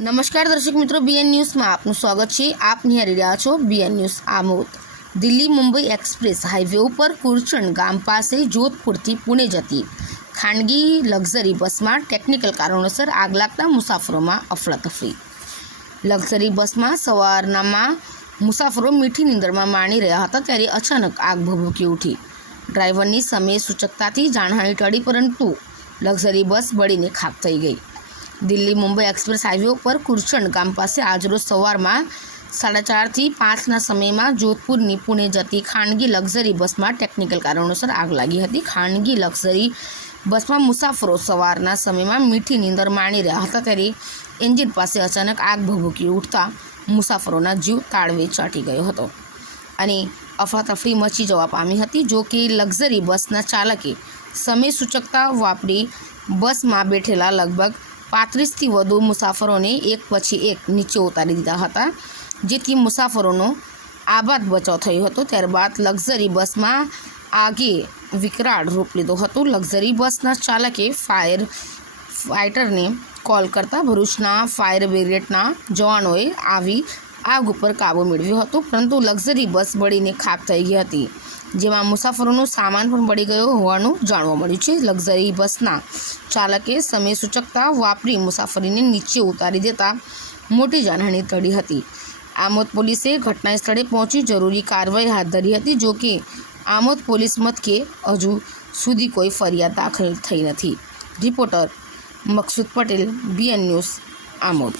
નમસ્કાર દર્શક મિત્રો બીએન ન્યૂઝમાં આપનું સ્વાગત છે. આપ નિહાળી રહ્યા છો BN news Amod. Delhi Mumbai express highway ઉપર કુરચણ ગામ પાસે જોધપુરથી પુણે જતી ખાનગી લક્ઝરી બસમાં ટેકનિકલ કારણોસર આગ લાગતા મુસાફરોમાં અફરાતફરી લક્ઝરી બસમાં સવારનામાં મુસાફરો મીઠી નીંદરમાં માણી રહ્યા હતા ત્યારે અચાનક આગ ભભૂકી ઉઠી. ડ્રાઈવરની સમય સૂચકતાથી જાનહાની ટળી પરંતુ લક્ઝરી બસ બળીને ખાક થઈ ગઈ. દિલ્હી મુંબઈ એક્સપ્રેસ હાઈવે ઉપર કુરચંડ ગામ પાસે આજરોજ સવારમાં સાડા ચારથી પાંચના સમયમાં જોધપુરની પુણે જતી ખાનગી લક્ઝરી બસમાં ટેકનિકલ કારણોસર આગ લાગી હતી. ખાનગી લક્ઝરી બસમાં મુસાફરો સવારના સમયમાં મીઠી નીંદર માણી રહ્યા હતા. ત્યારે એન્જિન પાસે અચાનક આગ ભભૂકી ઉઠતા મુસાફરોના જીવ તાળવે ચાટી ગયો હતો અને અફરાતફરી મચી જવા પામી હતી. જો કે લક્ઝરી બસના ચાલકે સમય સૂચકતા વાપરી બસમાં બેઠેલા લગભગ પાંત્રીસથી વધુ મુસાફરોને એક પછી એક નીચે ઉતારી દીધા હતા, જેથી મુસાફરોનો આબાદ બચાવ થયો હતો. ત્યારબાદ લક્ઝરી બસમાં આગે વિકરાળ રૂપ લીધો હતો. લક્ઝરી બસના ચાલકે ફાયર ફાઇટરને કોલ કરતા ભરૂચના ફાયર બ્રિગેડના જવાનોએ આવી આગ ઉપર કાબૂ મેળવ્યો હતો, પરંતુ લક્ઝરી બસ બળીને ખાક થઈ ગઈ હતી, જેમાં મુસાફરોનો સામાન પણ બળી ગયો હોવાનું જાણવા મળ્યું છે. લક્ઝરી બસના ચાલકે સમય સૂચકતા વાપરી મુસાફરીને નીચે ઉતારી દેતા મોટી જાનહાની ટળી હતી. આમોદ પોલીસે ઘટના સ્થળે પહોંચી જરૂરી કાર્યવાહી હાથ ધરી હતી, જો કે આમોદ પોલીસ મથકે હજુ સુધી કોઈ ફરિયાદ દાખલ થઈ નથી. Reporter Maksud Patel, BN news, Amod.